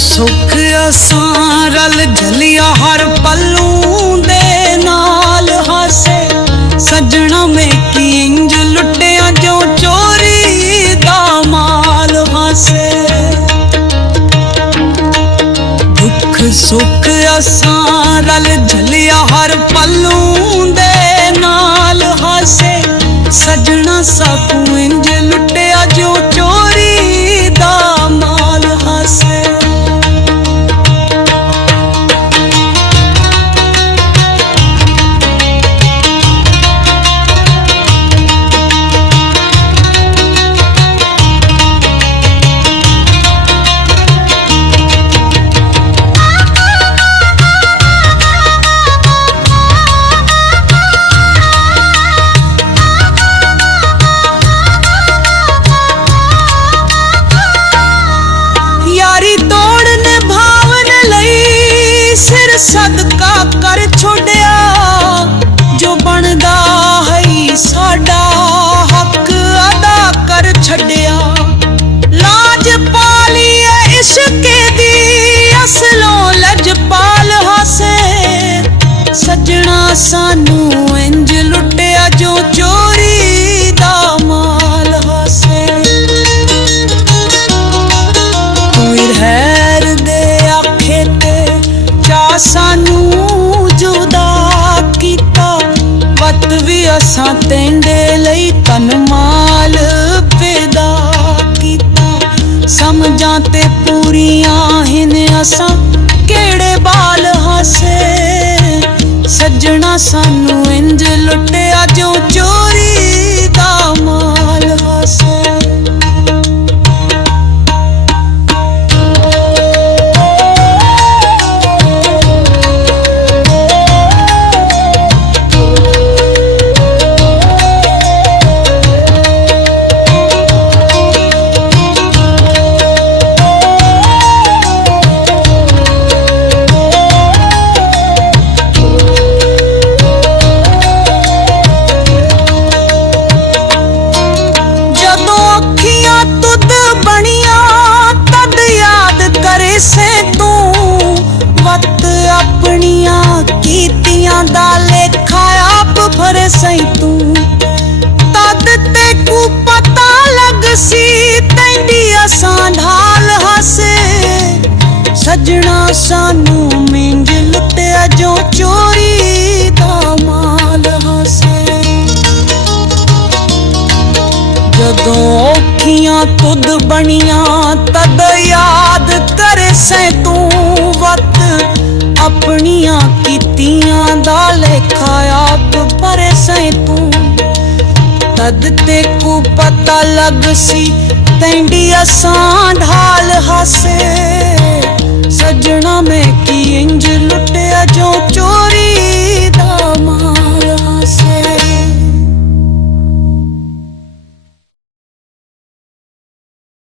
सुख असां रल जलिया हर पल्लू दे नाल हासे सजना में की इंज लुटिया जो चोरी दा माल हासे। दुख सुख असां रल जलिया हर पल्लू दे नाल हासे सजना साकू इंज लुटिया जो चोरी दा माल हासे। सदका कर छोड़िया जो बनदा है साडा हक अदा कर छड़िया। लाज पालिए इश्क दी असलों लजपाल हासे सजना सानू इंज लुटिया जो चोरी दा माल हासे। कोई हैर दे आखे ते सानू जुदा कीता वत भी असां तेंदे लई तन माल पैदा कीता। समझां ते पूरियां हिन असां केड़े बाल हासे सजना सानू इंज लुटिया जो चोरी दा माल हासे। अपनियां कीतियां दा लेखा आप भरे सही तू तद ते कू पता लग सी तेंदी असां ढाल हासे सजना सानू मिंज लुटिया जो चोरी दा माल हासे। जदों औखियां तुद बनियां तद याद करे सै तू वत अपनियां कीतियां दा लेखा आप भरे सै तू तद ते कू पता लग सी तेंदी असां ढाल हासे सजना में की इंज लुटिया जो